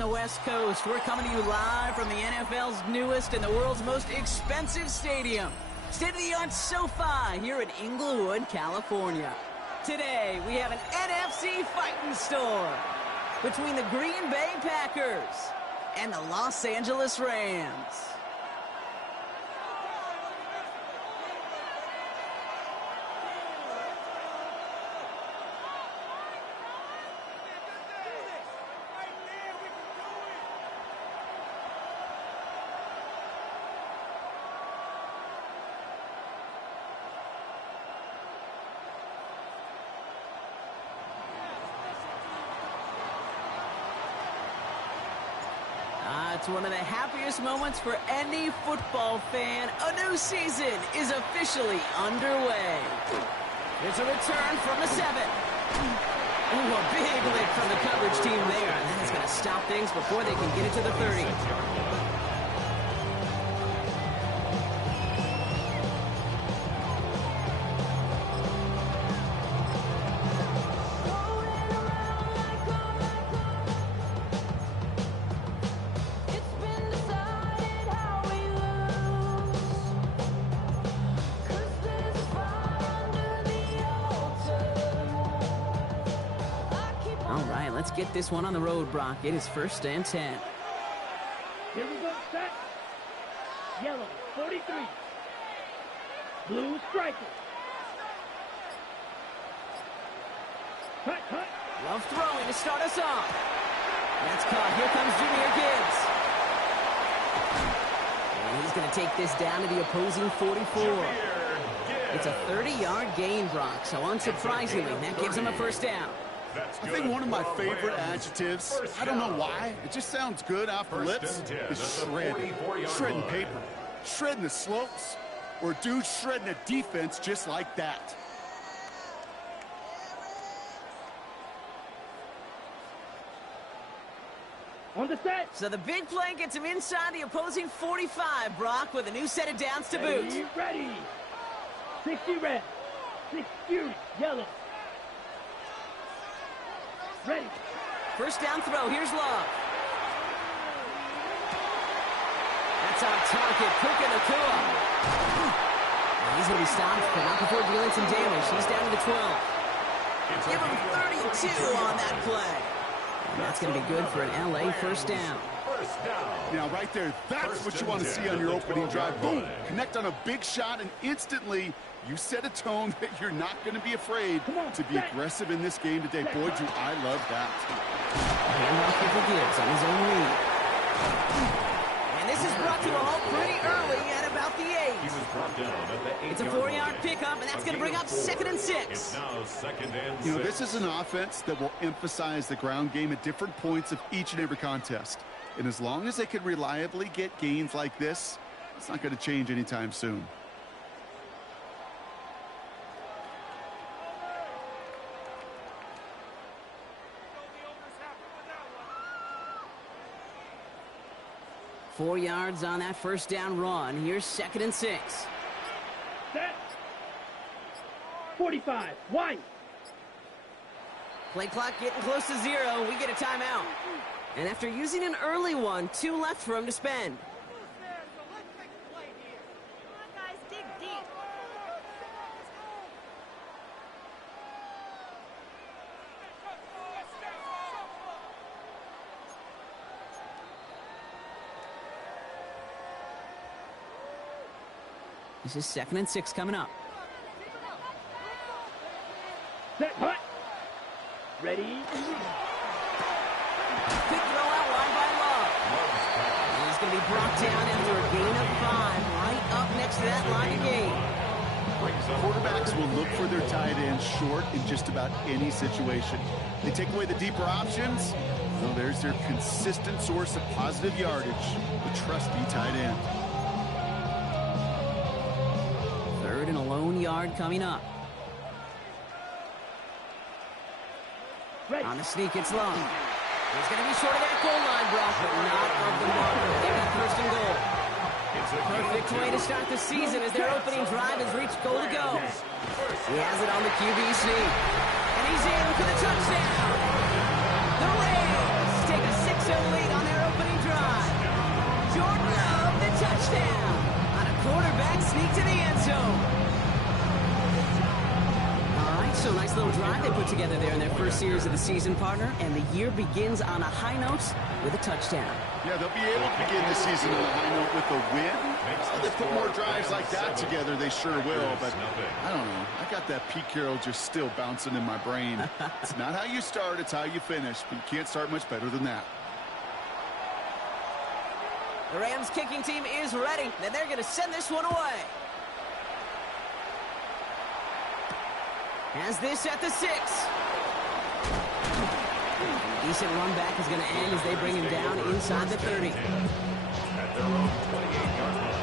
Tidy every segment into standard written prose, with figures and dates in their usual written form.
on the West Coast. We're coming to you live from the NFL's newest and the world's most expensive stadium. State-of-the-art SoFi here in Inglewood, California. Today, we have an NFC fighting store between the Green Bay Packers and the Los Angeles Rams. It's one of the happiest moments for any football fan. A new season is officially underway. There's a return from the 7. Ooh, a big lick from the coverage team there. And that is going to stop things before they can get it to the 30. Let's get this one on the road, Brock. It is 1st and 10. Here we go, set. Yellow, 43. Blue striker. Cut, cut. Love throwing to start us off. That's caught. Here comes Junior Gibbs. And he's going to take this down to the opposing 44. It's a 30-yard gain, Brock. So unsurprisingly, that gives him a 1st down. I think one of my favorite adjectives, I don't know why, it just sounds good off the lips, is shredding. Shredding paper. Shredding the slopes. Or dude shredding a defense just like that. On the set. So the big play gets him inside the opposing 45, Brock, with a new set of downs to boot. Ready. 60 red. 60 yellow. Ready. 1st down throw. Here's Love. That's on target. Puka Nacua. He's going to be stopped, but not before dealing some damage. He's down to the 12. Give him 32 on that play. And that's going to be good for an LA 1st down. Now, right there, that's what you want to see on your opening drive. Boom! Connect on a big shot, and instantly you set a tone that you're not going to be afraid to be aggressive in this game today. Boy, do I love that. Handoff for Gibbs on his own read. And this is brought to a halt pretty early at about the 8. It's a 4-yard pickup, and that's going to bring up 2nd and 6. You know, this is an offense that will emphasize the ground game at different points of each and every contest. And as long as they can reliably get gains like this, it's not going to change anytime soon. Four yards on that 1st down run. Here's 2nd and 6. Set. 45. White. Play clock getting close to 0. We get a timeout. And after using an early one, 2 left for him to spend. This is 2nd and 6 coming up. Set, hut. Ready. Big throw out wide by Love. And he's going to be brought down after a gain of 5, right up next to that line of gain. Quarterbacks will look for their tight ends short in just about any situation. They take away the deeper options. Well, there's their consistent source of positive yardage, the trusty tight end. 3rd and a lone yard coming up. Ready. On the sneak, it's Love. He's going to be short of that goal line, Brock, but not of the marker. Give that 1st and goal. Perfect way to start the season as their opening drive has reached goal to go. He has it on the QB sneak. And he's in for the touchdown. The Rams take a 6-0 lead touchdown on a quarterback sneak to the end zone. All right, so nice little drive they put together there in their first series of the season, partner, and the year begins on a high note with a touchdown. Yeah, they'll be able to begin the season on a high note with a win. If they put more drives like that together, they sure will, but I don't know. I got that Pete Carroll just still bouncing in my brain. It's not how you start, it's how you finish, but you can't start much better than that. The Rams kicking team is ready, and they're going to send this one away. Has this at the 6. Decent run back is going to end as they bring him down inside the 30. At their own 28-yard line.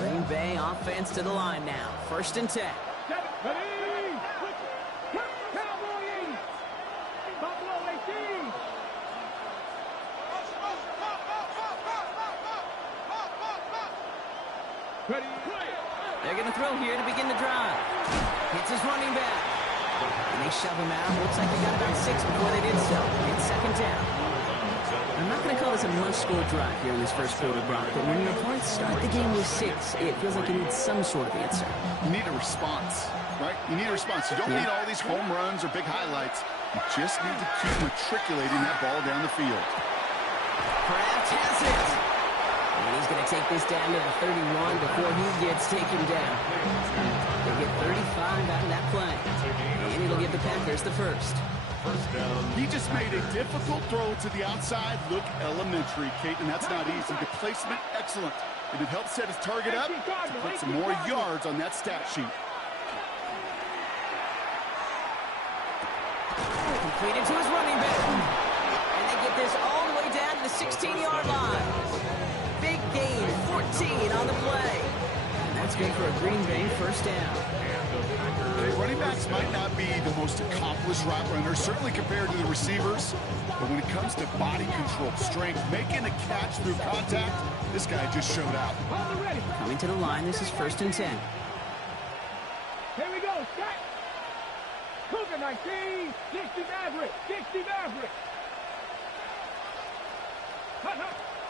Green Bay offense to the line now. 1st and 10. They're going to throw here to begin the drive. Hits his running back. And they shove him out. Looks like they got about 6 before they did so. It's 2nd down. I'm not going to call this a must-score drive here in this first quarter, Brock, but when your opponents start the game with 6, it feels like you need some sort of answer. You need a response, right? You need a response. You don't need all these home runs or big highlights. You just need to keep matriculating that ball down the field. Kraft has it. And he's going to take this down to the 31 before he gets taken down. They get 35 out of that play. And it'll give the Packers the first. He just made a difficult throw to the outside. Look elementary, Kate, and that's not easy. The placement, excellent. And it helps set his target up to put some more yards on that stat sheet. Completed to his running back. And they get this all the way down to the 16-yard line. Big gain, 14 on the play. And that's good for a Green Bay 1st down. Running backs might not be the most accomplished route runners, certainly compared to the receivers. But when it comes to body control, strength, making a catch through contact, this guy just showed out. Coming to the line, this is 1st and 10. Here we go, Scott. Cougar 19, 60 Maverick, 60 Maverick.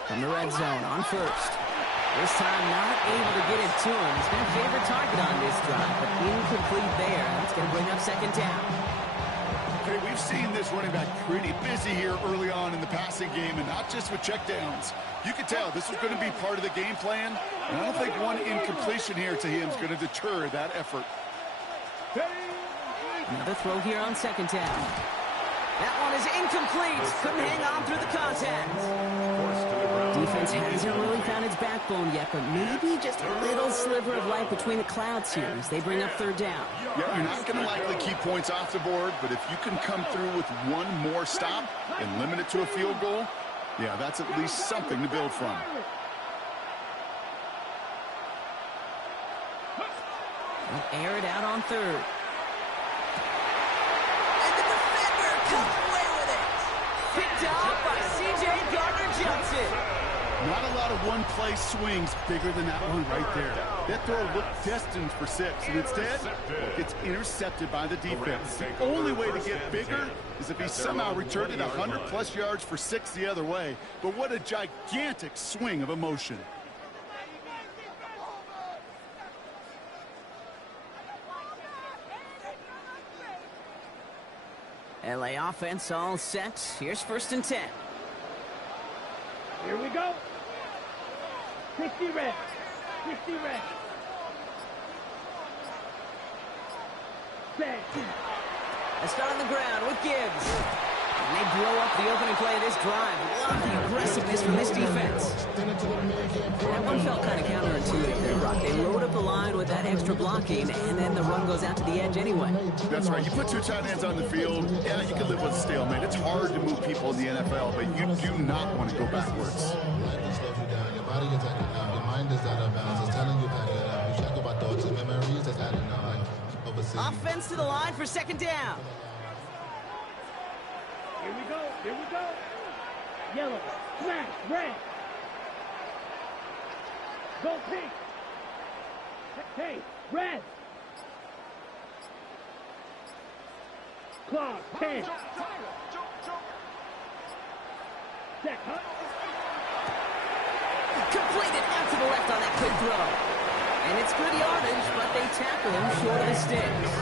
From the red zone on 1st. This time not able to get it to him. He's been a favorite target on this drive, but incomplete there. That's going to bring up 2nd down. Okay, we've seen this running back pretty busy here early on in the passing game, and not just with checkdowns. You can tell this was going to be part of the game plan, and I don't think one incompletion here to him is going to deter that effort. Another throw here on 2nd down. That one is incomplete. Couldn't hang on through the contact. Defense hasn't really found its backbone yet, but maybe just a little sliver of light between the clouds here as they bring up 3rd down. Yeah, you're not going to likely keep points off the board, but if you can come through with one more stop and limit it to a field goal, yeah, that's at least something to build from. They'll air it out on 3rd. And the defender comes away with it. Picked off by C.J. Gardner-Johnson. Not a lot of one-play swings bigger than that one right there. That throw looked destined for 6, and instead, it's intercepted by the defense. The only way to get bigger is if he somehow returned it 100-plus yards for 6 the other way. But what a gigantic swing of emotion. LA offense all set. Here's 1st and 10. Here we go. 60 red. 60 red. Set. They start on the ground with Gibbs. And they blow up the opening play of this drive. Love the aggressiveness from this defense. That one felt kind of counterintuitive there, Brock. They load up the line with that extra blocking, and then the run goes out to the edge anyway. That's right. You put 2 tight ends on the field, yeah, you can live with a stalemate. It's hard to move people in the NFL, but you do not want to go backwards. Your body is acting out. Your mind is out of bounds. It's telling you back it up. You check about thoughts and memories that's adding up. Overseas. Offense to the line for 2nd down. Here we go. Here we go. Yellow. Smash, red. Go pink. Hey, red. Claw, 10. Set, huh? Completed out to the left on that quick throw. And it's good yardage, but they tackle him short of the sticks.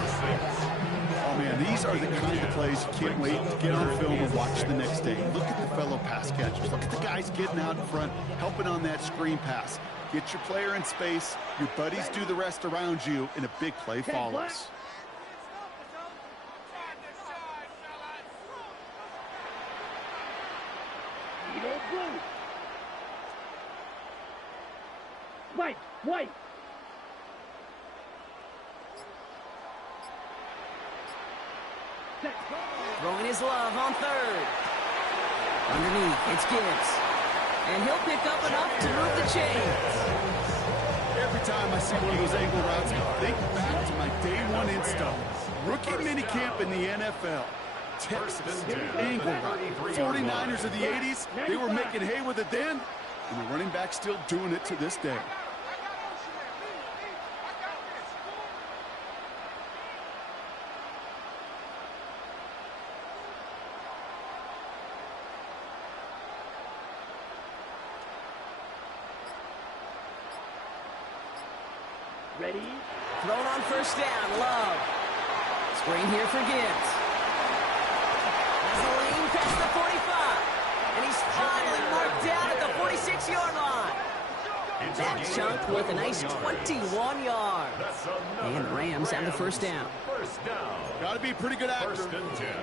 Oh, man, these are the kind of plays you can't wait to get on film and watch the next day. Look at the fellow pass catchers. Look at the guys getting out in front, helping on that screen pass. Get your player in space, your buddies do the rest around you, and a big play follows. White, white. Throwing his love on third. Underneath, it's Gibbs. And he'll pick up enough to move the chains. Every time I see one of those angle routes, I think back to my day one install. Rookie minicamp in the NFL. Texas, angle route. 49ers of the 80s, they were making hay with it then, and the running back's still doing it to this day. Ready? Thrown on first down, Love. Screen here for Gibbs. Has a lane past the 45. And he's finally marked down at the 46-yard line. That chunk with a nice 21 yards. And the Rams have the first down. Got to be a pretty good actor.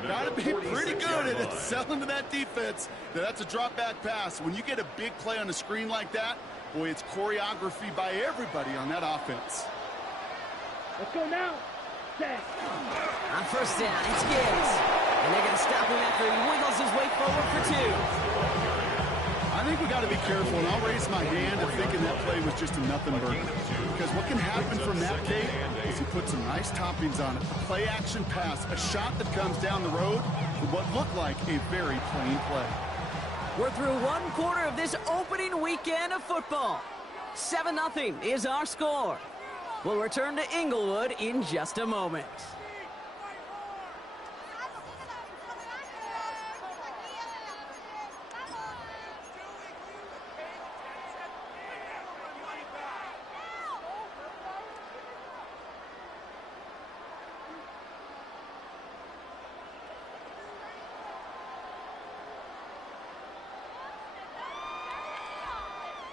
Got to be pretty good at selling to that defense. That's a drop back pass. When you get a big play on the screen like that, boy, it's choreography by everybody on that offense. Let's go now. Set. On first down, it's Gibbs. And they're going to stop him after he wiggles his way forward for 2. I think we got to be careful, and I'll raise my hand of thinking that play was just a nothing burger. Because what can happen from that play is he put some nice toppings on it. A play action pass, a shot that comes down the road with what looked like a very plain play. We're through one quarter of this opening weekend of football. 7-0 is our score. We'll return to Inglewood in just a moment.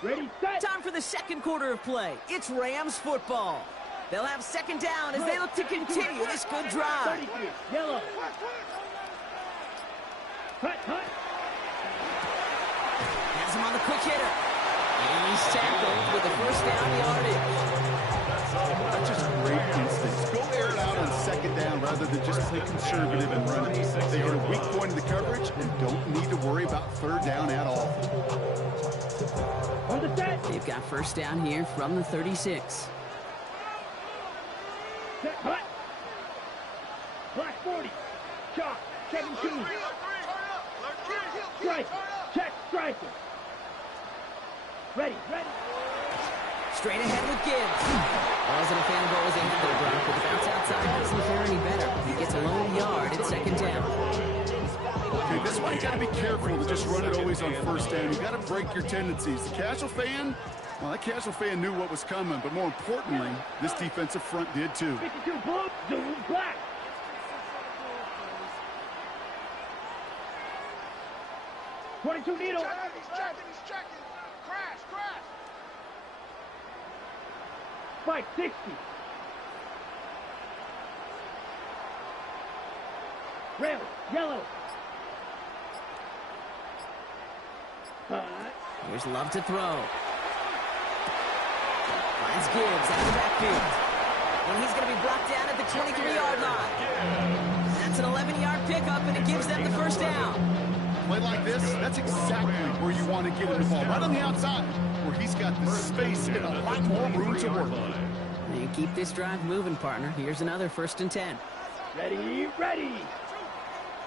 Ready, set. Time for the second quarter of play. It's Rams football. They'll have second down as they look to continue this good drive. 33, yellow. Hut, hut. Has him on the quick hitter. And he's tackled with the first down yardage. That's just great instincts. Go air it out on second down rather than just play conservative and run it. They hit a weak point in the coverage and don't need to worry about third down at all. On the set. They've got first down here from the 36. Set, hut. Black 40. Chop. 17. Strike. Check, striker. Ready, ready. Straight ahead with Gibbs. Wasn't a fan of what was ahead there, Brock, but the bounce outside doesn't fare any better. He gets a lone yard at second down. Okay, this one you got to be careful to just run it always on first down. You got to break your tendencies. The casual fan, well, that casual fan knew what was coming, but more importantly, this defensive front did too. 52 blue, zoom black. .22 needle. He's checking. Crash. Spike 60. Rail, yellow. Here's Love to throw. Finds Gibbs out of the backfield. And he's going to be brought down at the 23-yard line. That's an 11-yard pickup, and it gives them the first down. Play like this, that's exactly where you want to get him the ball. Right on the outside, where he's got the space and a lot more room to work. And keep this drive moving, partner. Here's another 1st and 10. Ready, ready.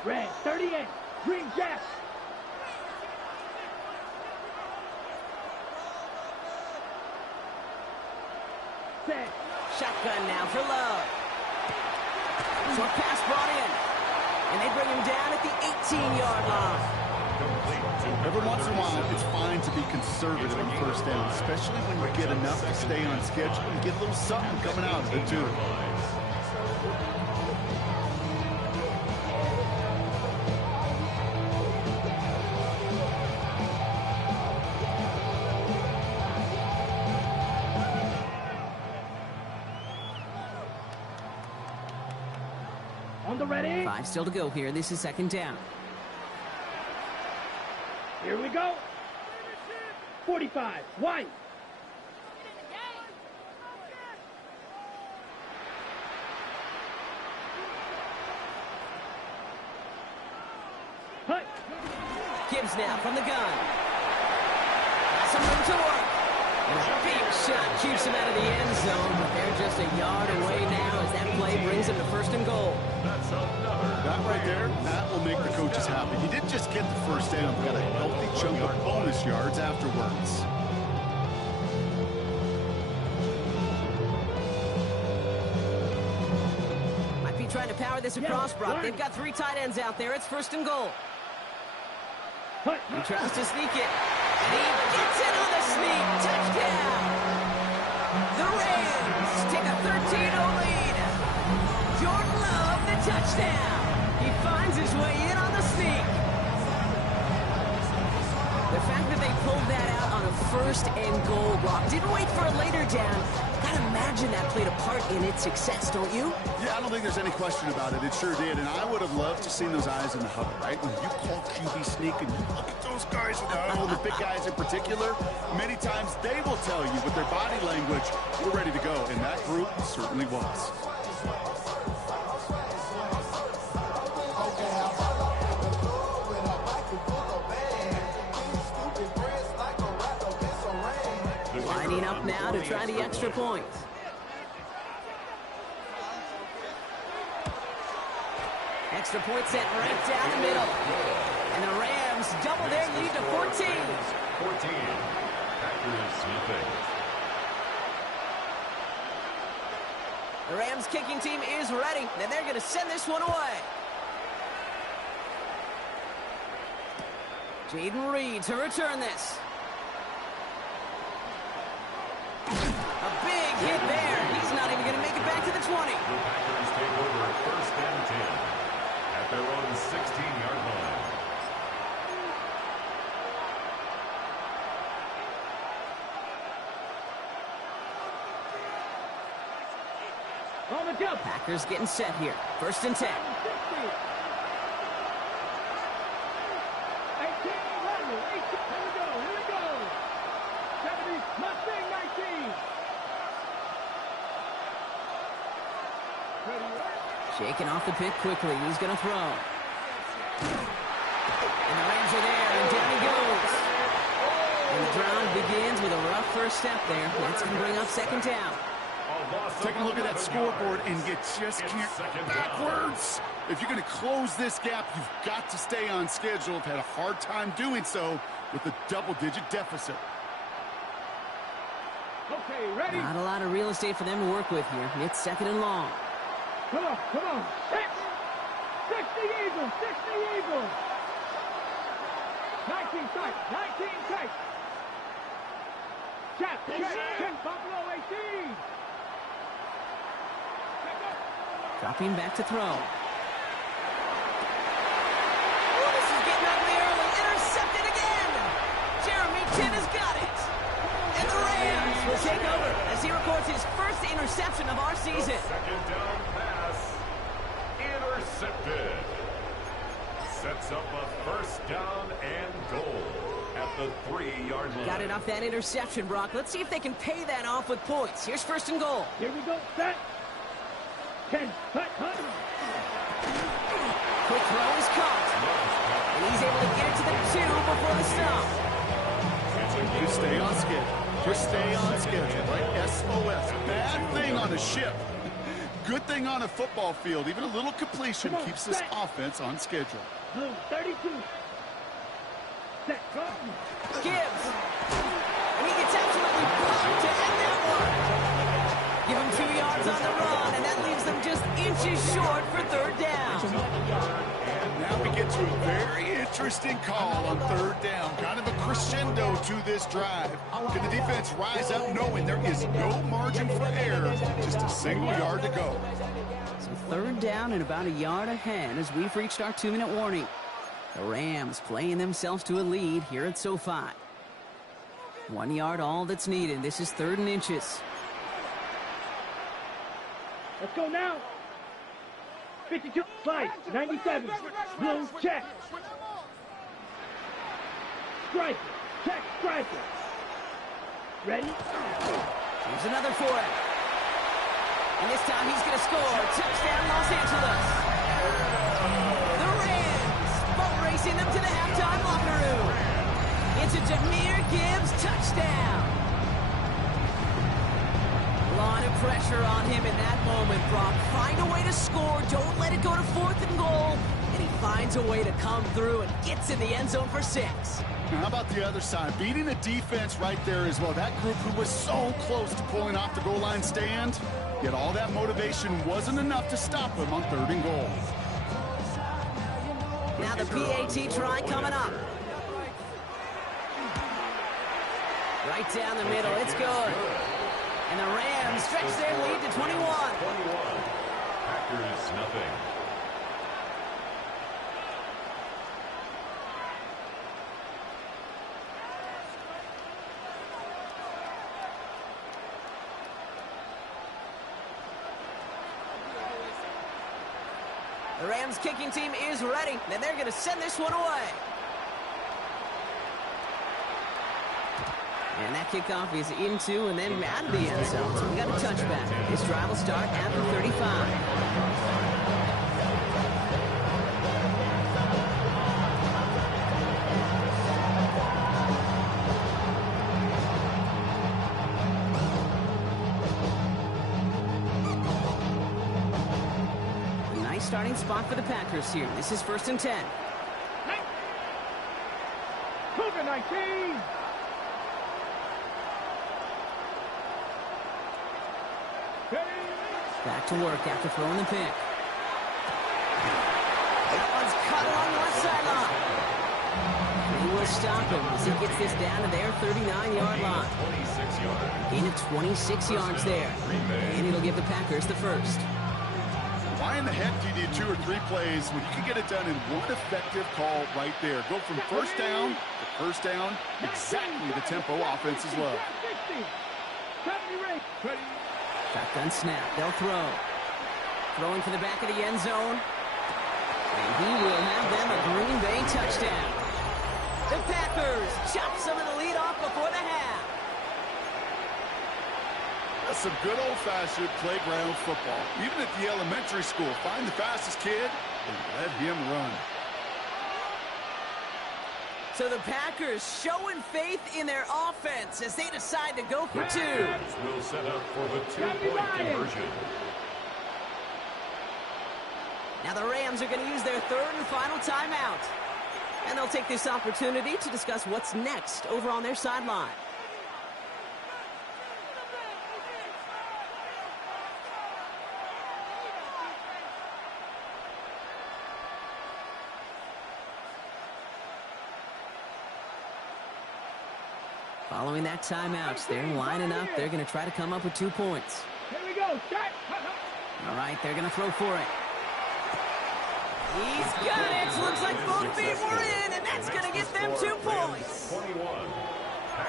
Red, 38. Green Jack. set. Shotgun now for Love. Short pass brought in. And they bring him down at the 18-yard line. Every once in a while, it's fine to be conservative on first down, especially when you get enough to stay on schedule and get a little something coming out of it, too. On the ready. 5 still to go here. This is second down. Here we go. 45. White. Hut. Gibbs now from the gun. Got some room to work. And a big shot keeps him out of the end zone, but they're just a yard away now as that play brings him to first and goal. That right there, that will make the coaches happy. He didn't just get the first down, he got a healthy chunk of bonus yards afterwards. Might be trying to power this across, Brock. They've got 3 tight ends out there. It's first and goal. Hut. He tries to sneak it. And he gets it on the sneak. Touchdown! The Rams take a 13-0 lead. Jordan Love, the touchdown. He finds his way in on the sneak. The fact that they pulled that out on a first and goal block, didn't wait for a later down. Gotta imagine that played a part in its success, don't you? Yeah, I don't think there's any question about it. It sure did. And I would have loved to seen those eyes in the huddle, right? When you call QB sneak and you look at those guys in the huddle, the big guys in particular, many times they will tell you with their body language, we're ready to go. And that group certainly was. Lining up now to try the extra point. Extra point set right down the middle. And the Rams double their lead to 14. 14. Packers nothing. The Rams kicking team is ready, and they're going to send this one away. Jaden Reed to return this. A big hit there. He's not even going to make it back to the 20. The Packers take over first and 10 at their own 16-yard line. On the jump. Packers getting set here. First and 10. 60. 18, here we go. 70, Mustang 19. Shaking off the pick quickly. He's going to throw. And the Rams are there, and down he goes. And the drive begins with a rough first step there. That's going to bring up second down. Take a look at that scoreboard, and you just can't backwards. If you're going to close this gap, you've got to stay on schedule. I've had a hard time doing so with a double-digit deficit. Okay, ready? Not a lot of real estate for them to work with here. It's second and long. Come on. 60 Eagles, 60 Eagles. 19 tight, 19 tight. Check, Buffalo 18. Dropping back to throw. Oh, this is getting ugly early. Intercepted again. Jeremy Chin has got it. And the Rams will take over as he records his first interception of our season. Second down pass. Intercepted. Sets up a first down and goal at the 3-yard line. Got it off that interception, Brock. Let's see if they can pay that off with points. Here's first and goal. Here we go, set. 10, hut. Quick throw is caught. And he's able to get it to the 2 before the stop. Just stay on schedule. Just stay on schedule, right? SOS. Bad thing on a ship. Good thing on a football field. Even a little completion keeps this offense on schedule. Blue, 32. Set, go. Gibbs. And he gets absolutely blocked to end that one. inches short for third down. Now we get to a very interesting call on third down. Kind of a crescendo to this drive. Can the defense rise up knowing there is no margin for error? Just a single yard to go. So third down and about a yard ahead as we've reached our 2-minute warning. The Rams playing themselves to a lead here at SoFi. 1 yard all that's needed. This is 3rd and inches. Let's go now. 52, 5, 97. Blue, check. Striker, check, striker. Ready? Here's another for it. And this time he's going to score. Touchdown, Los Angeles. The Rams boat racing them to the halftime locker room. It's a Jahmyr Gibbs touchdown. A lot of pressure on him in that moment, Brock. Find a way to score. Don't let it go to 4th and goal. And he finds a way to come through and gets in the end zone for 6. Now, how about the other side? Beating the defense right there as well. That group who was so close to pulling off the goal line stand, yet all that motivation wasn't enough to stop him on 3rd and goal. Now the PAT try coming up. Right down the middle. It's good. And the Rams stretch their lead to 21. Packers nothing. The Rams kicking team is ready, and they're going to send this one away. And that kickoff is into and then out of the end zone. So we got a touchback. This drive will start at the 35. Starting spot for the Packers here. This is 1st and 10. Cougar 19. Back to work after throwing the pick. That one's cut along the left sideline. He will stop him as he gets this down to their 39-yard line. Gain of 26 yards there. And it'll give the Packers the first. Why in the heck do you need 2 or 3 plays when you can get it done in one effective call right there? Go from first down to first down, exactly the tempo offenses love. Shotgun snap, they'll throw. Throwing for the back of the end zone. And he will have them a Green Bay touchdown. The Packers chop some of the lead off before the half. That's some good old-fashioned playground football. Even at the elementary school, find the fastest kid and let him run. So the Packers showing faith in their offense as they decide to go for 2. Will set up for the 2-point conversion. Now the Rams are going to use their 3rd and final timeout. And they'll take this opportunity to discuss what's next over on their sideline. Following that timeout, they're lining up. They're going to try to come up with 2 points. Here we go. Start. All right, they're going to throw for it. He's got it. Looks like both feet were in, and that's going to get them 2 points.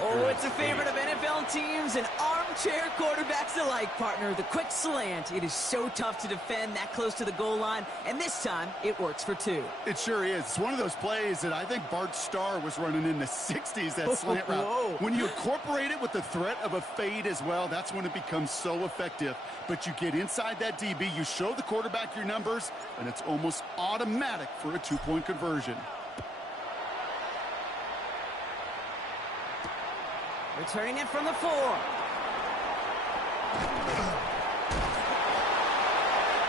Oh, it's a favorite of NFL teams and armchair quarterbacks alike, partner. The quick slant. It is so tough to defend that close to the goal line, and this time it works for 2. It sure is. It's one of those plays that I think Bart Starr was running in the 60s, that slant route. Whoa. When you incorporate it with the threat of a fade as well, that's when it becomes so effective. But you get inside that DB, you show the quarterback your numbers, and it's almost automatic for a 2-point conversion. Returning it from the 4.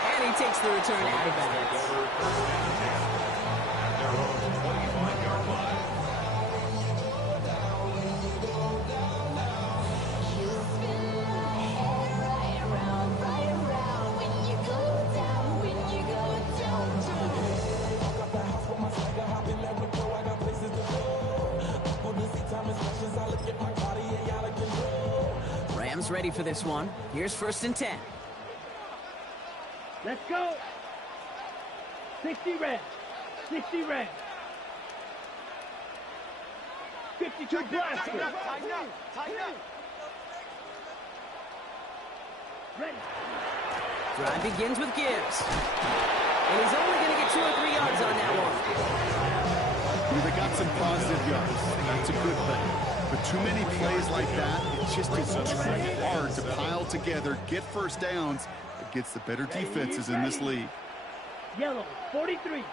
And he takes the return out of bounds. Rams ready for this one. Here's 1st and 10. Let's go. 60 red. 60 red. 52 blaster. Tighten up. Ready. Drive begins with Gibbs. And he's only going to get 2 or 3 yards on that one. They got some positive yards. That's a good thing. But too many plays like that, it just is too hard to pile together, get first downs against the better defenses in this league. Yellow, 43.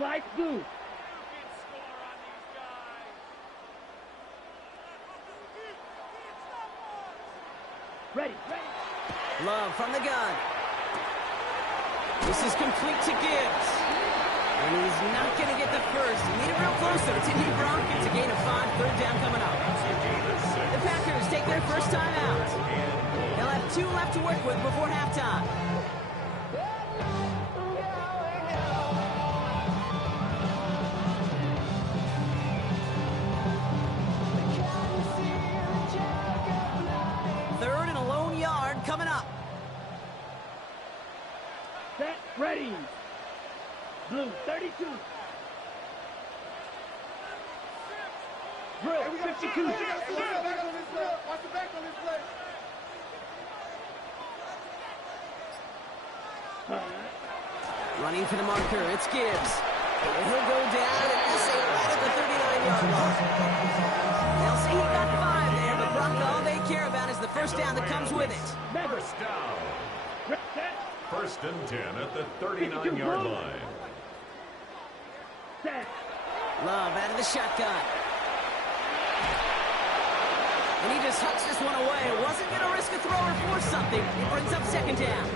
Light blue. Ready. Love from the gun. This is complete to Gibbs. And he's not going to get the first. He made it real close, though. It's a deep run. It's a gain of 5. 3rd down coming up. The Packers take their first time out. They'll have 2 left to work with before halftime. Third and a lone yard coming up. Set. Ready. Blue, 32. Drill, 52. Watch the back on this play. Running for the marker, it's Gibbs. And he'll go down and they'll say right at the 39-yard line. They'll say he got 5 there, but Brock, all they care about is the first down that comes with it. First down. First and 10 at the 39-yard line. Set. Love out of the shotgun. And he just hucks this one away. Wasn't going to risk a throw or force something. It brings up 2nd down.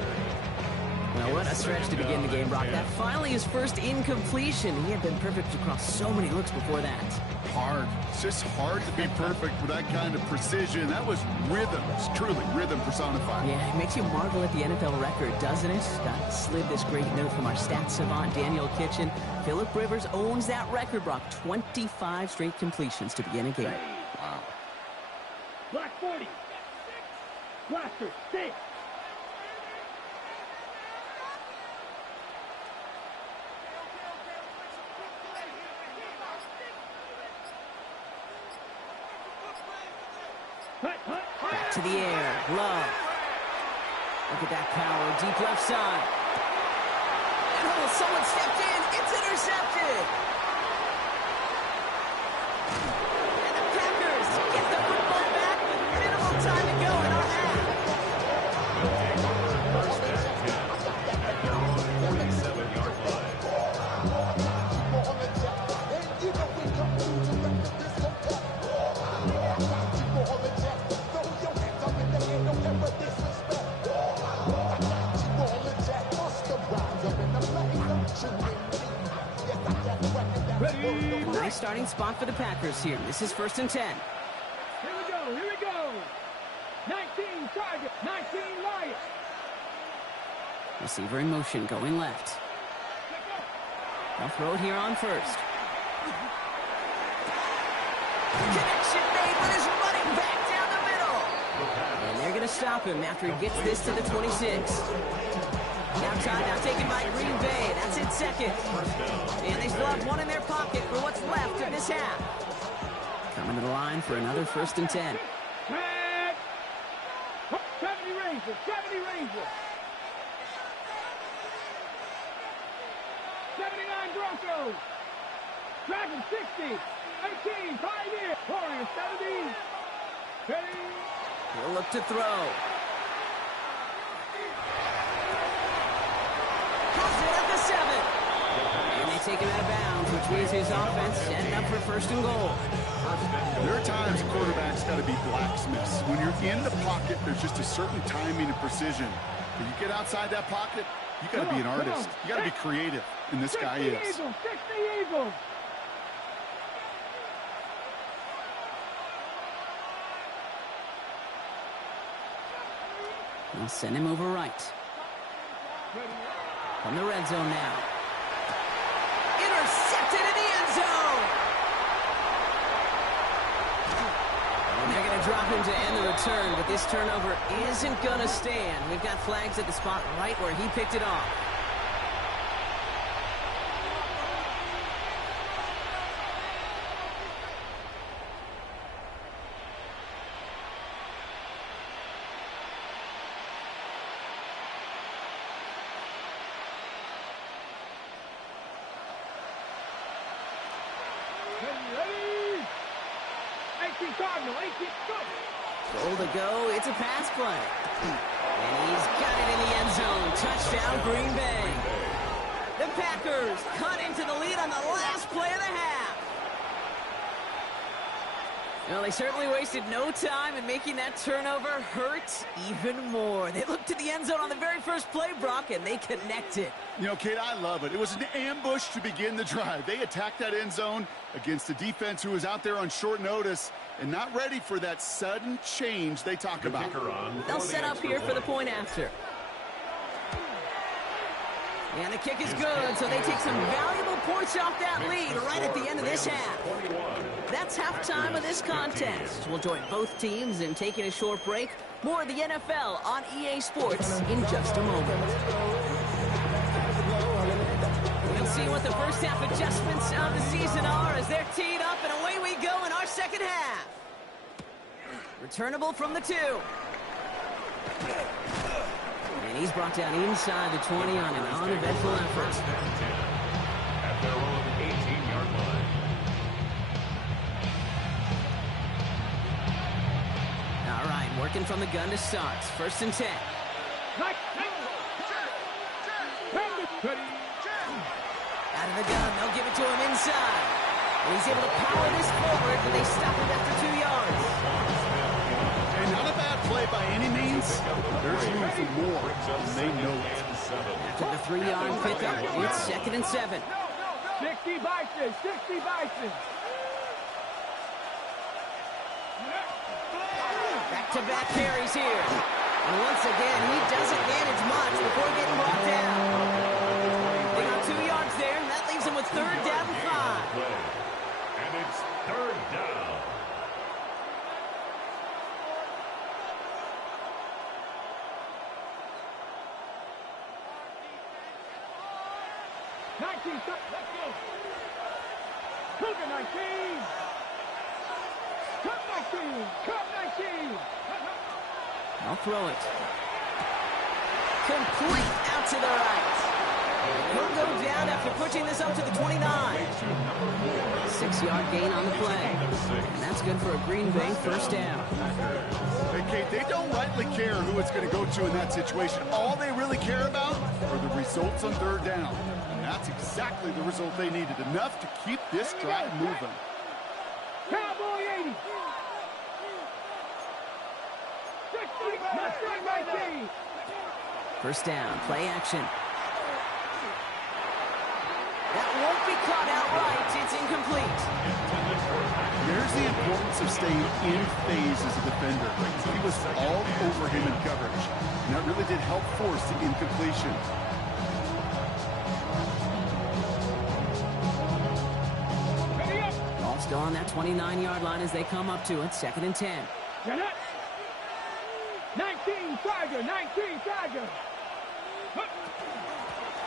Well, what a stretch to begin the game, Brock. That finally his first incompletion. He had been perfect across so many looks before that. Hard. It's just hard to be perfect with that kind of precision. That was rhythm. It's truly rhythm personified. Yeah, it makes you marvel at the NFL record, doesn't it? Got slid this great note from our stats savant, Daniel Kitchen. Phillip Rivers owns that record, Brock. 25 straight completions to begin a game. Wow. Black 40. Blaster, 6. Back to the air. Love. Look at that power. Deep left side. And oh, someone stepped in. It's intercepted. And the Packers get the football back with minimal time to go in our half. First and 10 at their own 47-yard line. Nice starting spot for the Packers here. This is 1st and 10. Here we go. 19 target, 19 Lions. Receiver in motion, going left. They'll throw it here on 1st. Connection made with his running back down the middle. And they're going to stop him after he gets this to the 26. Now timeout taken by Green Bay. That's it, 2nd. And they still have 1 in their pocket for what's left of this half. Coming to the line for another 1st and 10. Tag. 70 Rangers, 70 Rangers. 79 Broncos. Dragon 60. 18 Pioneer. Warriors 70. Ready. He'll look to throw. At the 7. And they take him out of bounds, which means his offense setting up for 1st and goal. There are times quarterbacks got to be blacksmiths. When you're in the pocket, there's just a certain timing and precision. When you get outside that pocket, you got to be an artist. You got to be creative, and this guy is. 60 Eagles. They'll send him over right. From the red zone now. Intercepted in the end zone. drop him to end the return, but this turnover isn't going to stand. We've got flags at the spot right where he picked it off. Ready? 18 Cardinal, 18, go! Goal to go. It's a pass play. And he's got it in the end zone. Touchdown, Green Bay. The Packers cut into the lead on the last play of the half. Well, they certainly wasted no time in making that turnover hurt even more. They looked to the end zone on the very first play, Brock, and they connected. You know, Kate, I love it. It was an ambush to begin the drive. They attacked that end zone against a defense who was out there on short notice and not ready for that sudden change they talk about. They'll set up here for the point after. And the kick is good, so they take some valuable points off that lead right at the end of this half. That's halftime of this contest. We'll join both teams in taking a short break. More of the NFL on EA Sports in just a moment. We'll see what the first half adjustments of the season are as they're teed up, and away we go in our second half. Returnable from the 2. And he's brought down inside the 20 on an uneventful effort. At their own 18-yard line. All right, working from the gun to start. 1st and 10. Out of the gun, they'll give it to him inside. And he's able to power this forward, but they stop him after 2 yards. And not a bad play by any means. There's room for more, and they know it. After the 3-yard pickup, it's 2nd and 7. 60 Bison, 60 Bison. Back-to-back carries here. And once again, he doesn't manage much before getting brought down. They got 2 yards there, and that leaves him with 3rd down and 5. And it's 3rd down. Let's go. Cougar 19. Cut 19. Cut 19. I'll throw it. Complete out to the right. He'll go down after pushing this up to the 29. 6-yard gain on the play. And that's good for a Green Bay 1st down. Hey, Kate, they don't rightly care who it's going to go to in that situation. All they really care about are the results on 3rd down. And that's exactly the result they needed. Enough to keep this drive moving. Cowboy 80. 19. 1st down, play action. That won't be caught outright. It's incomplete. There's the importance of staying in phase as a defender. He was all over him in coverage. And that really did help force the incompletion. Ball still on that 29-yard line as they come up to it. 2nd and 10. 19 Tiger, 19 Tiger.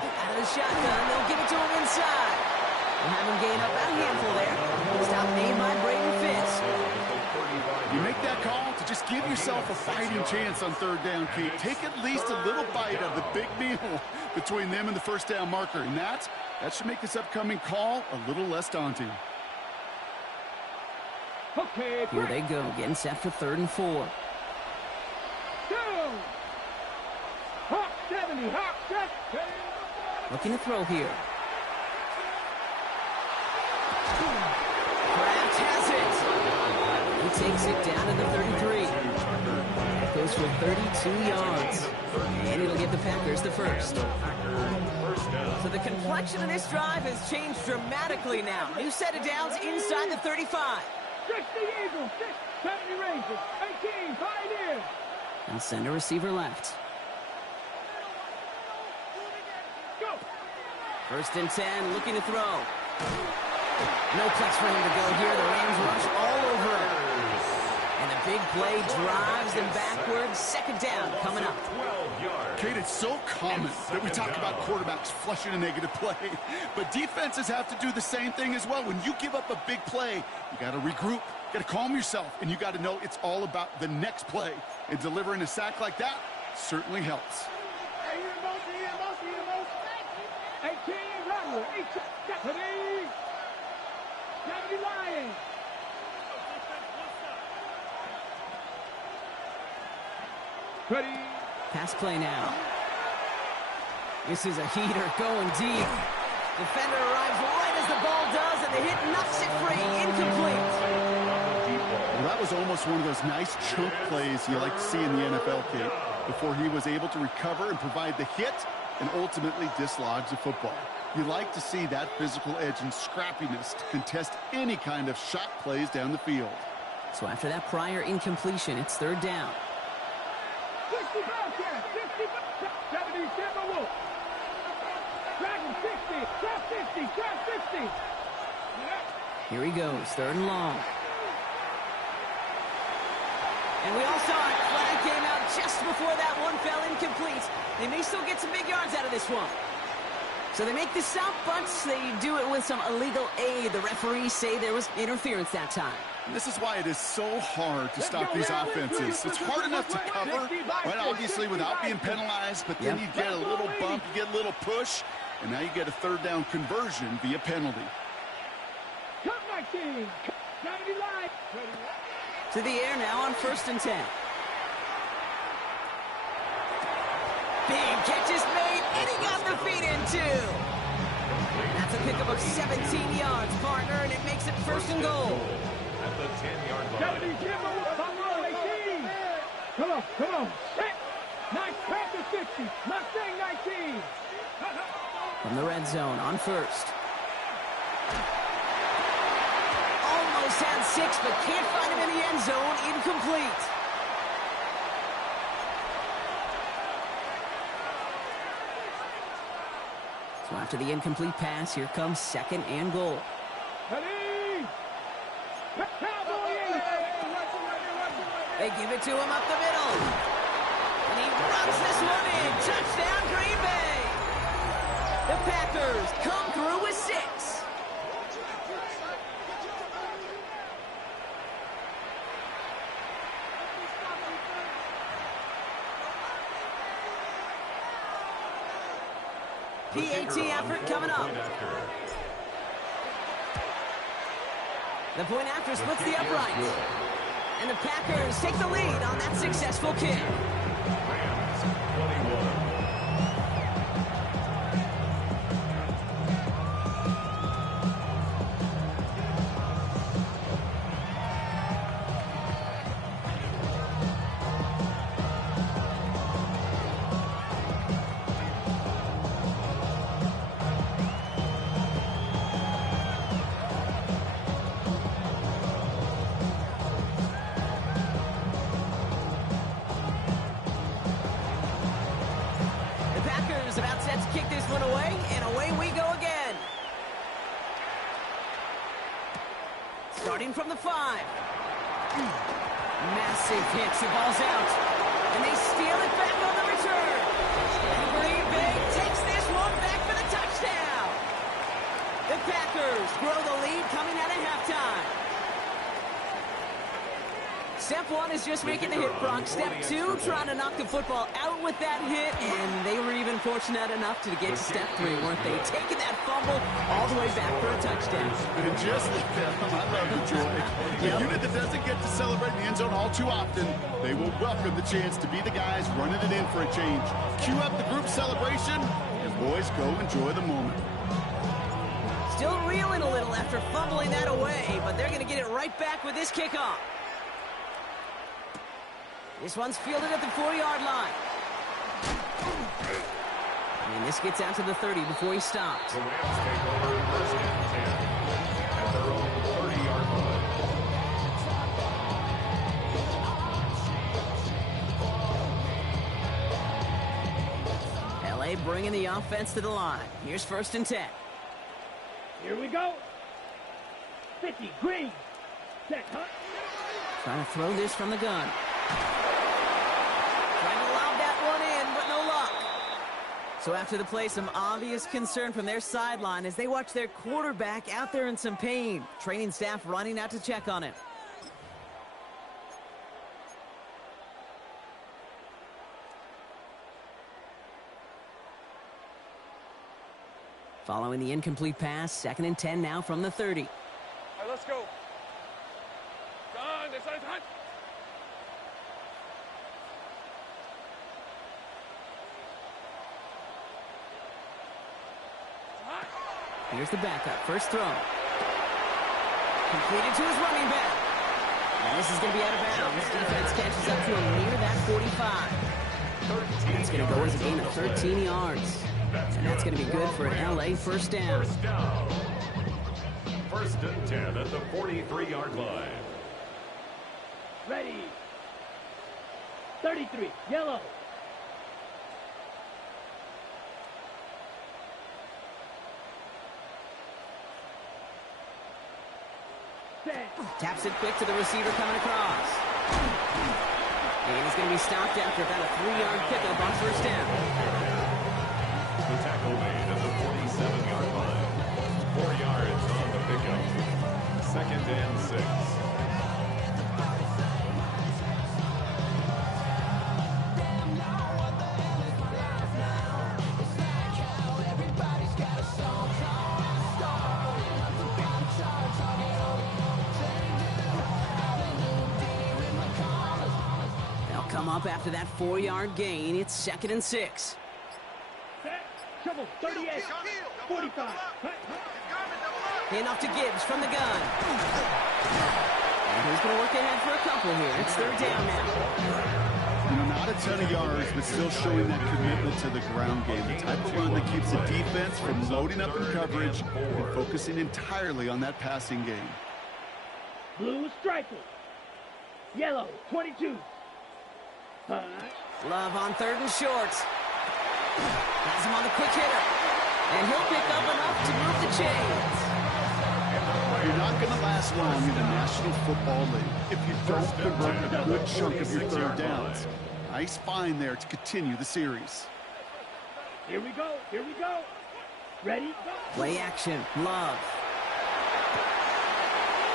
Out of the shotgun, they'll give it to him inside. We'll have him gain up a handful there. Stop made by Braden Fitz. You make that call to just give yourself a fighting chance on 3rd down, Kate. Take at least a little bite of the big meal between them and the 1st down marker. And that should make this upcoming call a little less daunting. Okay, Here they go, getting set for 3rd and 4. Hawk 70, Hawk 70. Looking to throw here. Kraft has it. He takes it down to the 33. That goes for 32 yards. And it'll give the Packers the 1st. So the complexion of this drive has changed dramatically now. New set of downs inside the 35. 60 Eagles, 70 Rangers, 18 Pioneers. They'll send a receiver left. Go. 1st and 10, looking to throw. No place for him to go here. The Rams rush all over him. And the big play drives them backwards. Second down coming up. 12 yards. Kate, it's so common that we talk about quarterbacks flushing a negative play, but defenses have to do the same thing as well. When you give up a big play, you got to regroup, you got to calm yourself, and you got to know it's all about the next play. And delivering a sack like that certainly helps. Hey, you the most, you the most, you the most. 18, Rattler, 18, Deputy. Deputy Lion. Ready. Pass play now. This is a heater going deep. Defender arrives right as the ball does, and the hit knocks it free. Incomplete. Well, that was almost one of those nice chunk plays you like to see in the NFL, Kate, before he was able to recover and provide the hit and ultimately dislodge the football. You like to see that physical edge and scrappiness to contest any kind of shot plays down the field. So after that prior incompletion, it's third down. 60 back here, 60 back. 70, Timberwolf. Dragon 60, trap 50, trap 50. Here he goes, third and long. And we all saw it. Flag came out just before that one fell incomplete. They may still get some big yards out of this one. So they make the stop, but they do it with some illegal aid. The referees say there was interference that time. This is why it is so hard to stop these offenses. It's hard enough to cover, right, obviously, without being penalized, but then you get a little bump, you get a little push, and now you get a third down conversion via penalty. Cut 19. Deputy Lion. To the air now on 1st and 10. Big catch is made, and he got the feet in too. That's a pickup of 17 yards, partner, and it makes it 1st and goal. At the 10-yard line. Deputy Timberwolf, on 18. Come on, come on. Set. Nice Panther 60. Mustang 19. From the red zone on 1st. Almost had 6, but can't find him in the end zone. Incomplete. So after the incomplete pass, here comes 2nd and goal. Ready. Cowboy. They give it to him up the middle. And he runs this one in. Touchdown, Green Bay. The Packers come through with 6. PAT effort coming up. The point after splits the uprights. And the Packers take the lead on that successful kick. Rams 21. About set to kick this one away, and away we go again. Starting from the 5. Massive hits, the ball's out. And they steal it back on the return. And Green Bay takes this one back for the touchdown. The Packers grow the lead coming out of halftime. Step 1 is just making the hit, Brock. Step 2, trying to knock the football out with that hit, and they were even fortunate enough to get to step 3, weren't they? Taking that fumble all the way back for a touchdown. And just like that, I love it, Joy. The unit that doesn't get to celebrate in the end zone all too often, they will welcome the chance to be the guys running it in for a change. Cue up the group celebration, and boys, go enjoy the moment. Still reeling a little after fumbling that away, but they're going to get it right back with this kickoff. This one's fielded at the 40-yard line. And this gets out to the 30 before he stops. The Rams take over 1st and 10 at their own 30-yard line. LA bringing the offense to the line. Here's 1st and 10. Here we go. 50, green. Set, huh? Trying to throw this from the gun. Trying to lob that one in, but no luck. So after the play, some obvious concern from their sideline as they watch their quarterback out there in some pain. Training staff running out to check on him. Following the incomplete pass, 2nd and 10 now from the 30. All right, let's go. Done. It's hot. Here's the backup. First throw. Completed to his running back. And this is going to be out of bounds. Defense catches up to him near that 45. That's going to go as a gain of 13 yards. And that's going to be good for an LA first down. First and 10 at the 43-yard line. Ready. 33, yellow. Taps it quick to the receiver coming across. And he's going to be stopped after about a 3-yard pickup on first down. The tackle made at the 47-yard line. 4 yards on the pickup. 2nd and 6. Come up after that 4-yard gain. It's 2nd and 6. Set. Trouble. 38. 45. Handoff to Gibbs from the gun. And he's going to work ahead for a couple here. It's 3rd down now. You know, not a ton of yards, but still showing that commitment to the ground game. The type of run that keeps the defense from loading up in coverage and focusing entirely on that passing game. Blue striker. Yellow. 22. Love on 3rd and short. Has him on the quick hitter. And he'll pick up enough to move the chains. You're not going to last long in the National Football League if you don't convert a good chunk of your 3rd downs. Nice find there to continue the series. Here we go. Here we go. Ready? Go. Play action. Love.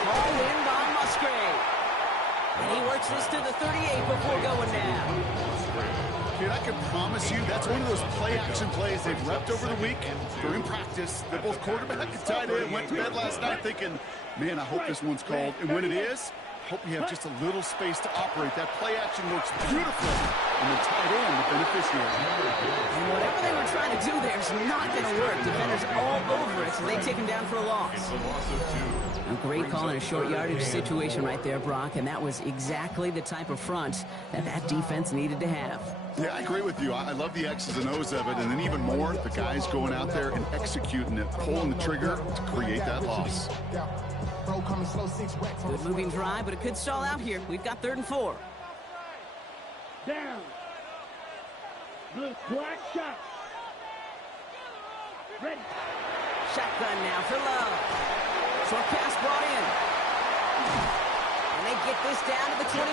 Ball in by Musgrave. And he works this to the 38 before going down. Dude, I can promise you that's one of those play-action plays they've repped over the week during practice. That both quarterback and tight end went to bed last night thinking, man, I hope this one's called. And when it is, I hope you have just a little space to operate. That play-action works beautifully. And the tight end, the beneficiary. And whatever they were trying to do there is not going to work. Defenders all over it, so they take him down for a loss. It's a loss of 2. A great call in a short yardage situation right there, Brock, and that was exactly the type of front that defense needed to have. Yeah, I agree with you. I love the X's and O's of it, and then even more, the guys going out there and executing it, pulling the trigger to create that loss. Good moving drive, but it could stall out here. We've got 3rd and 4. Down. Blue black shot. Ready. Shotgun now for Love. Short pass brought in. And they get this down to the 28.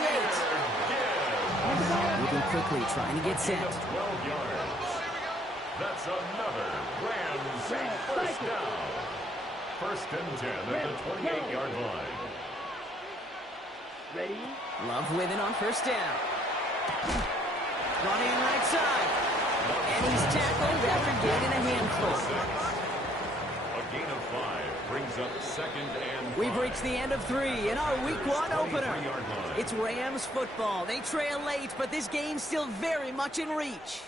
Moving quickly, trying to get set. 12 yards. That's another Rams first down. 1st and 10 at the 28-yard line. Ready. Love with it on first down. Brought in right side. And he's tackled after gaining a handful. A gain of 5 brings up 2nd and 5. We've reached the end of 3 in our Week 1 opener. It's Rams football. They trail late, but this game's still very much in reach.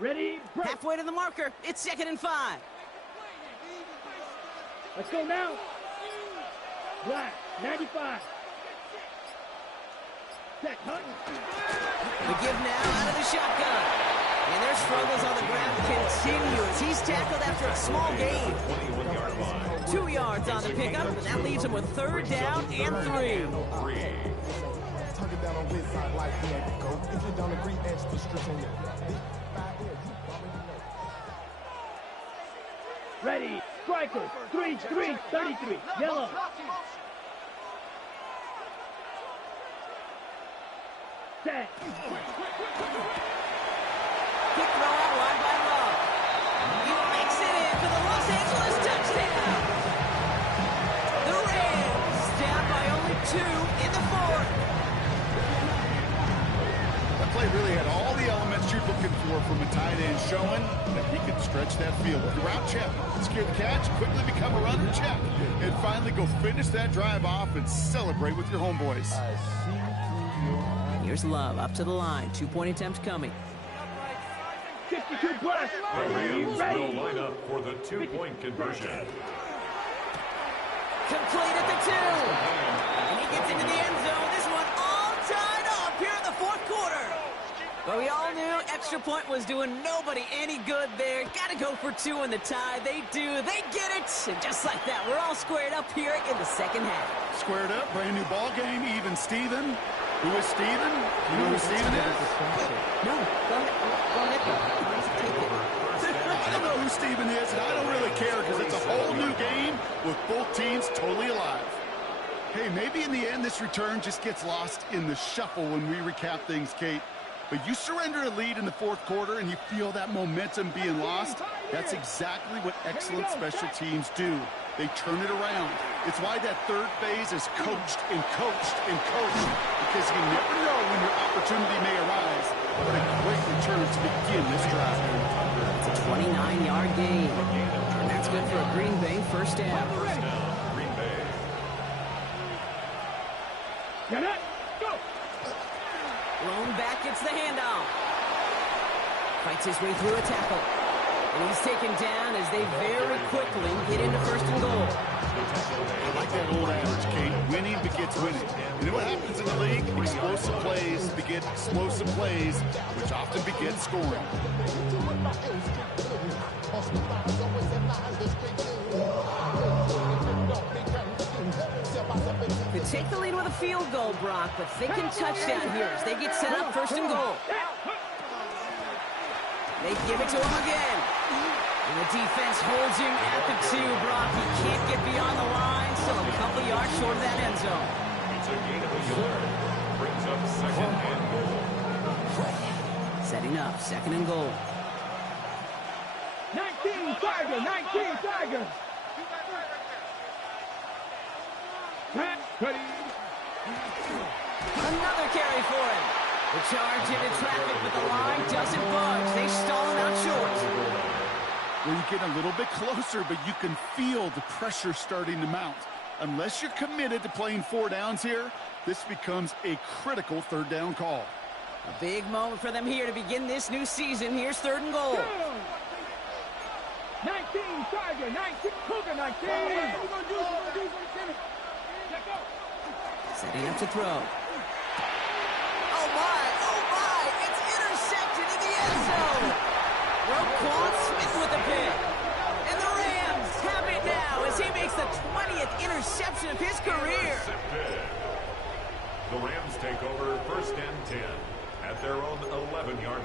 Ready. Break. Halfway to the marker. It's 2nd and 5. Let's go now. Black. 95. The give now out of the shotgun. And their struggles on the ground continue as he's tackled after a small gain. 2 yards on the pickup, and that leaves him with 3rd down and 3. Ready, strikers, 3-3, 33, yellow. Set. Quick throw out wide by Love. He makes it in for the Los Angeles touchdown. The Rams down by only 2 in the 4th. That play really had all the elements you're looking for from a tight end, showing that he could stretch that field. Route check, secure the catch, quickly become a runner check, and finally go finish that drive off and celebrate with your homeboys. Here's Love up to the line. 2-point attempt coming. 52 plus. The Rams will line up for the 2-point conversion. Complete at the 2. And he gets into the end zone. This one all tied up here in the 4th quarter. But we all knew extra point was doing nobody any good there. Got to go for 2 in the tie. They do. They get it. And just like that, we're all squared up here in the 2nd half. Squared up, brand new ball game, even Steven. Who is Steven? You know who Steven is? No, go ahead. Take it. I don't know who Steven is, and I don't really care because it's a whole new game with both teams totally alive. Hey, maybe in the end this return just gets lost in the shuffle when we recap things, Kate. But you surrender a lead in the 4th quarter and you feel that momentum being lost. That's exactly what excellent special teams do. They turn it around. It's why that 3rd phase is coached and coached and coached, because you never know when your opportunity may arise. What a great return to begin this drive. It's a 29-yard gain. And that's good for a Green Bay 1st down. Green Bay. Get it, go. Lone back gets the handoff. Fights his way through a tackle. And he's taken down as they very quickly get into 1st and goal. I like that old adage, Kate. Winning begets winning. You know what happens in the league? Explosive plays beget explosive plays, which often begets scoring. Could take the lead with a field goal, Brock, but thinking touchdown here as they get set up 1st and goal. They give it to him again. And the defense holds him at the 2, Brock. He can't get beyond the line, still a couple yards short of that end zone. It's a gain of a yard. Brings up 2nd and goal. Setting up 2nd and goal. 19 Tiger, 19 Tiger. Another carry for him. The charge into traffic, but the line doesn't budge. They stall him out short. Well, you get a little bit closer, but you can feel the pressure starting to mount. Unless you're committed to playing 4 downs here, this becomes a critical 3rd down call. A big moment for them here to begin this new season. Here's 3rd and goal. 19 Tiger, 19 Cougar, 19. Setting up to throw. Oh my, it's intercepted in the end zone. Roquan Smith with the pick. And the Rams have it now as he makes the 20th interception of his career. The Rams take over 1st and 10 at their own 11-yard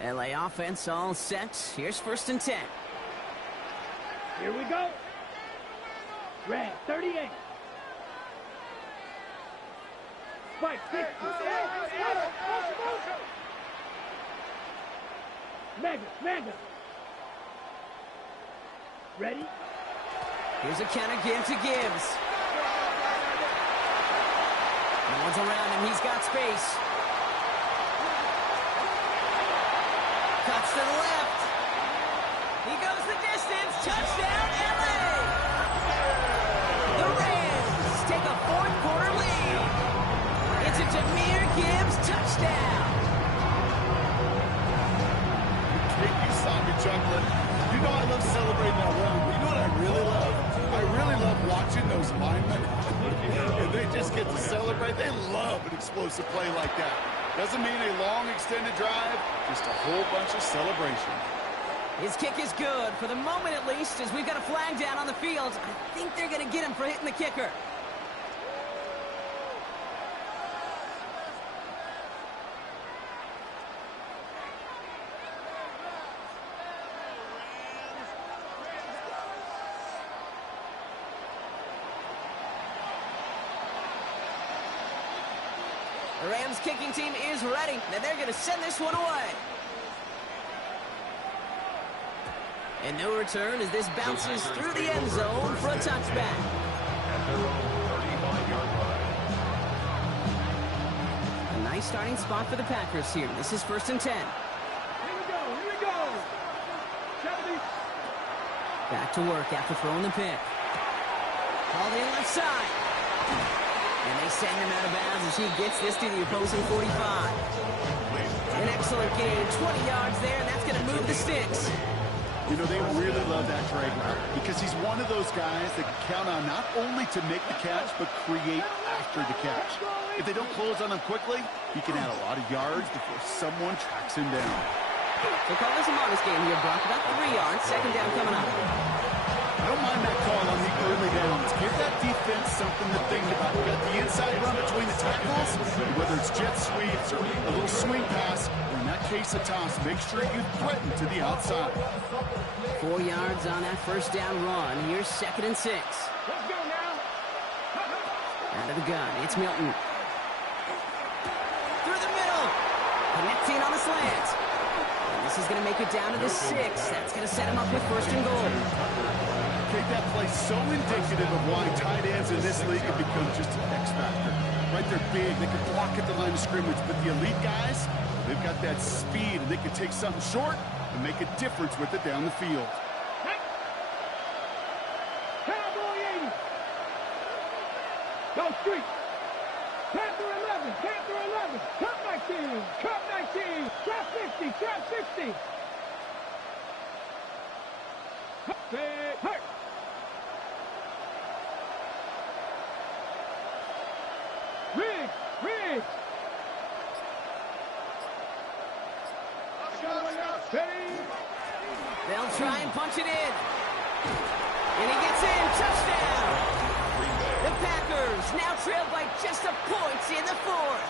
line. LA offense all set. Here's 1st and 10. Here we go. Red, 38. Spike, 60. Mega. Ready? Here's a count again to Gibbs. No one's around him. He's got space. Cuts to the left. He goes the distance. Touchdown, LA! The Rams take a 4th quarter lead. It's a Jahmyr Gibbs touchdown. You saw me chuckling. You know I love celebrating that run. But you know what I really love? I really love watching the those linemen, and they just get to celebrate. They love an explosive play like that. Doesn't mean a long extended drive, just a whole bunch of celebration. His kick is good, for the moment at least, as we've got a flag down on the field. I think they're going to get him for hitting the kicker. The Rams kicking team is ready, and they're going to send this one away. And no return as this bounces through the end zone for a touchback. At their own 35-yard line. A nice starting spot for the Packers here. This is 1st and 10. Here we go, here we go. 70. Back to work after throwing the pick. Called in left side. And they send him out of bounds as he gets this to the opposing 45. An excellent gain, 20 yards there, and that's going to move the sticks. You know, they really love that drag route because he's one of those guys that can count on not only to make the catch, but create after the catch. If they don't close on him quickly, he can add a lot of yards before someone tracks him down. So call this a modest game here, Brock. About 3 yards, 2nd down coming up. I don't mind that call on the early downs. Give that defense something to think about. You got the inside run between the tackles, whether it's jet sweeps or a little swing pass, or in that case a toss, make sure you threaten to the outside. 4 yards on that 1st down run. Here's 2nd and 6. Let's go now. Out of the gun, it's Milton. Through the middle. Connecting on the slant. And this is going to make it down to the 6. That's going to set him up with 1st and goal. Make that play so indicative of why tight ends in this league have become just an X factor. Right, they're big, they can block at the line of scrimmage, but the elite guys, they've got that speed, and they can take something short and make a difference with it down the field. Cowboy 80. Go street. Panther 11, Panther 11. Cup 19, Cup 19. Trap 50, Trap 60. Hurt. Riggs. They'll try and punch it in. And he gets in. Touchdown. The Packers now trail by just a point in the 4th.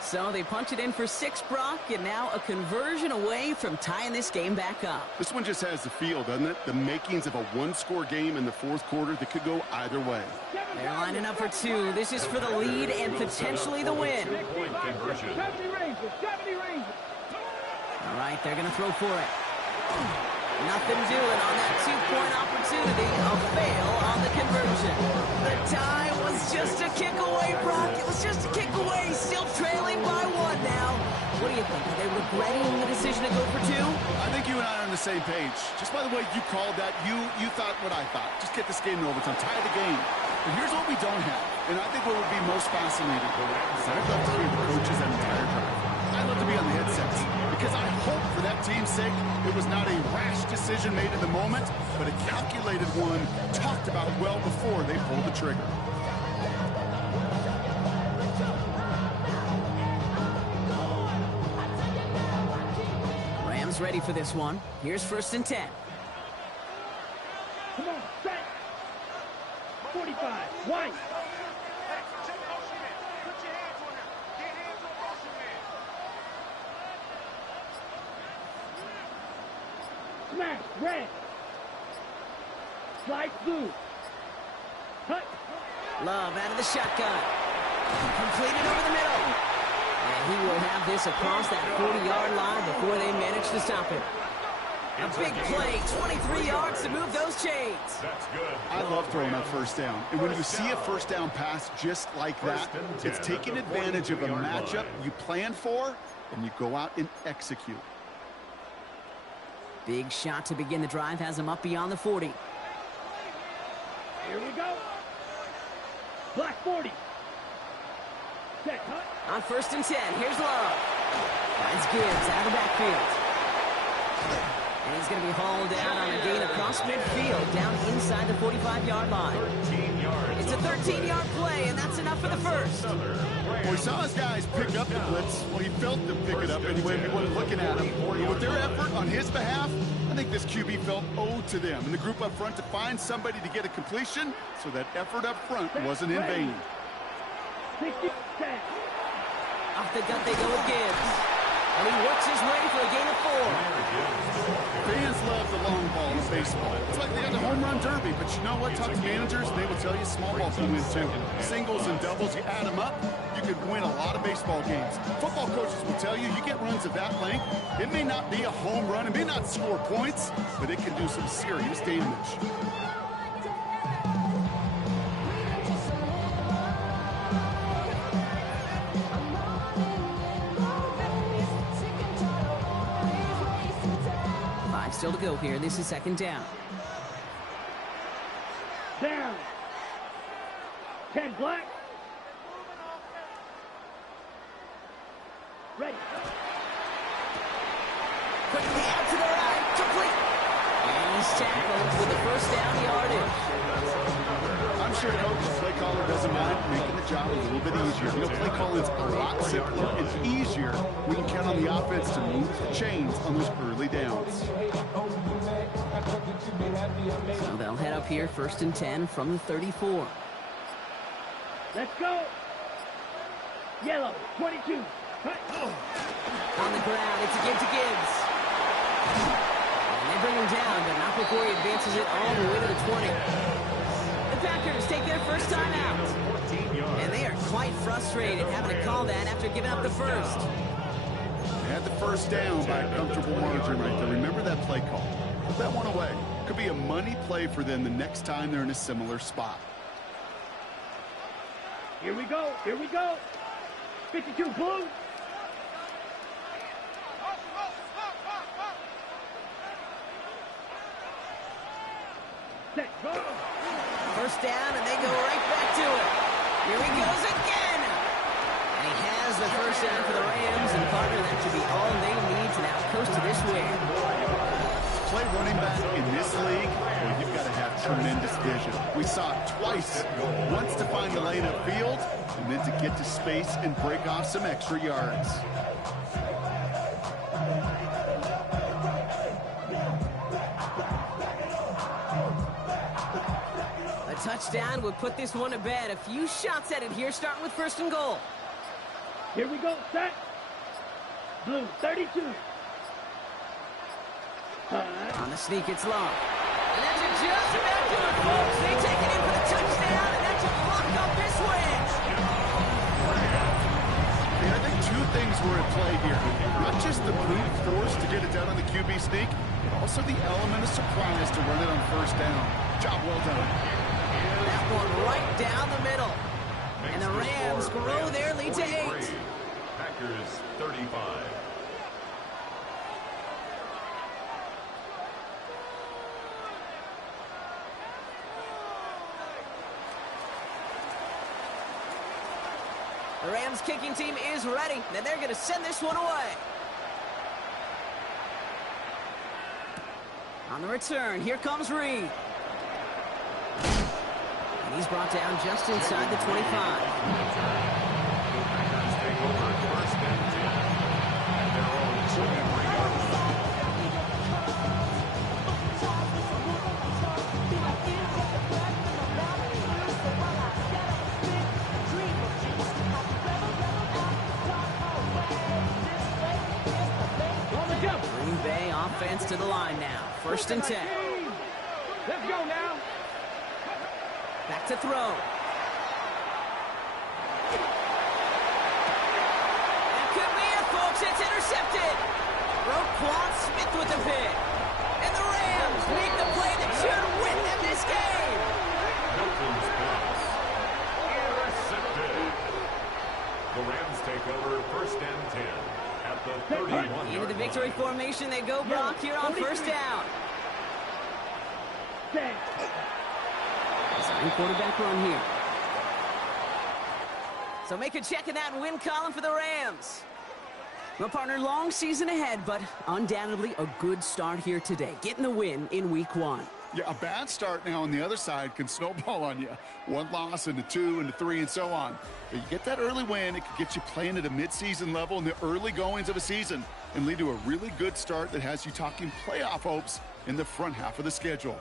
So they punch it in for 6, Brock, and now a conversion away from tying this game back up. This one just has the feel, doesn't it? The makings of a one-score game in the 4th quarter that could go either way. They're lining up for 2. This is for the lead and potentially the win. 70 Rangers, 70 Rangers. All right, they're going to throw for it. Nothing doing on that 2-point opportunity. A fail on the conversion. The tie was just a kick away, Brock. It was just a kick away. Still trailing by 1 now. What do you think? Are they regretting the decision to go for 2? I think you and I are on the same page. Just by the way you called that, you thought what I thought. Just get this game in overtime. Tie the game. But here's what we don't have, and I think what would be most fascinating. I'd love to hear the coaches that entire drive. I'd love to be on the headsets because I hope for that team's sake it was not a rash decision made in the moment, but a calculated one talked about well before they pulled the trigger. Rams ready for this one. Here's 1st and 10. Come on, set. 45, White. Smash, red. Slide blue. Cut. Love out of the shotgun. Completed over the middle. And he will have this across that 40-yard line before they manage to stop him. A big play, 23 yards to move those chains. That's good. I love throwing that 1st down. And when you see a 1st down pass just like that, it's taking advantage of a matchup you plan for, and you go out and execute. Big shot to begin the drive has him up beyond the 40. Here we go. Black 40. Set, cut. On 1st and 10, here's Love. Finds Gibbs out of the backfield. And he's going to be hauled down on a gain across midfield, down inside the 45-yard line. 13 yards. It's a 13-yard play, and that's enough for the first. Well, he saw his guys pick up the blitz. Well, he felt them pick it up anyway. We weren't looking at him. And with their effort on his behalf, I think this QB felt owed to them and the group up front to find somebody to get a completion, so that effort up front wasn't in vain. 60, 10. Off the gut they go with Gibbs. And he works his way for a gain of 4. Fans love the long ball in baseball. It's like they had the home run derby, but you know what? Talk to managers, and they will tell you small ball can win too. Singles and doubles, you add them up, you can win a lot of baseball games. Football coaches will tell you, you get runs of that length, it may not be a home run, it may not score points, but it can do some serious damage. Still to go here. This is second down. Down. 10 black. Ready. Quickly out to the right. Complete. And he's tackled for the first down yardage. I'm sure coach, play caller doesn't mind making the job a little bit easier. You know, play calling's a lot simpler and easier when you count on the offense to move the chains on those early downs. So they'll head up here, 1st and 10 from the 34. Let's go. Yellow, 22. On the ground, it's a give to Gibbs. And they bring him down, but not before he advances it all the way to the 20. The Packers take their first time out. And they are quite frustrated having to call that after giving up the first. They had the first down by a comfortable margin right there. Remember that play call. Put that one away. Could be a money play for them the next time they're in a similar spot. Here we go. Here we go. 52 blue. Set, go. First down, and they go right back to it. Here he goes again. And he has the first down for the Rams, and partner, that should be all they need to now coast to this win. Play running back in this league, well, you've got to have tremendous vision. We saw it twice. Once to find the lane upfield, and then to get to space and break off some extra yards. A touchdown would put this one to bed. A few shots at it here, starting with 1st and goal. Here we go. Set. Blue, 32. On the sneak, it's long. And that's just about to it, folks. They take it in for the touchdown, and that's a lock up this win. And I think two things were at play here. Not just the brute force to get it down on the QB sneak, but also the element of surprise to run it on 1st down. Job well done. That one right down the middle. And the Rams grow their lead to 8. Packers 35. The Rams kicking team is ready, and they're going to send this one away. On the return, here comes Reed. And he's brought down just inside the 25. Packers take over 1st and 10. At their own 23-yard line. Green Bay offense to the line now. 1st and 10. Let's go now. Back to throw. That could be it, folks. It's intercepted. Roquan Smith with the pick. And the Rams make the play that should win them this game. Milton's pass. Intercepted. The Rams take over 1st and 10 at the 31-yard Into the victory formation they go, Brock, here on 1st down. Set. Design quarterback run here. So make a check in that win column for the Rams. Well, partner, long season ahead, but undoubtedly a good start here today, getting the win in Week 1. Yeah, a bad start now on the other side can snowball on you. One loss into 2, into 3, and so on. But you get that early win, it can get you playing at a midseason level in the early goings of a season and lead to a really good start that has you talking playoff hopes in the front half of the schedule.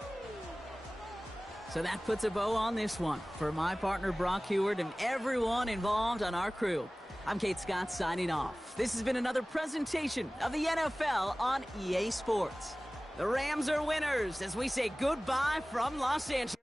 So that puts a bow on this one. For my partner Brock Heward and everyone involved on our crew, I'm Kate Scott signing off. This has been another presentation of the NFL on EA Sports. The Rams are winners as we say goodbye from Los Angeles.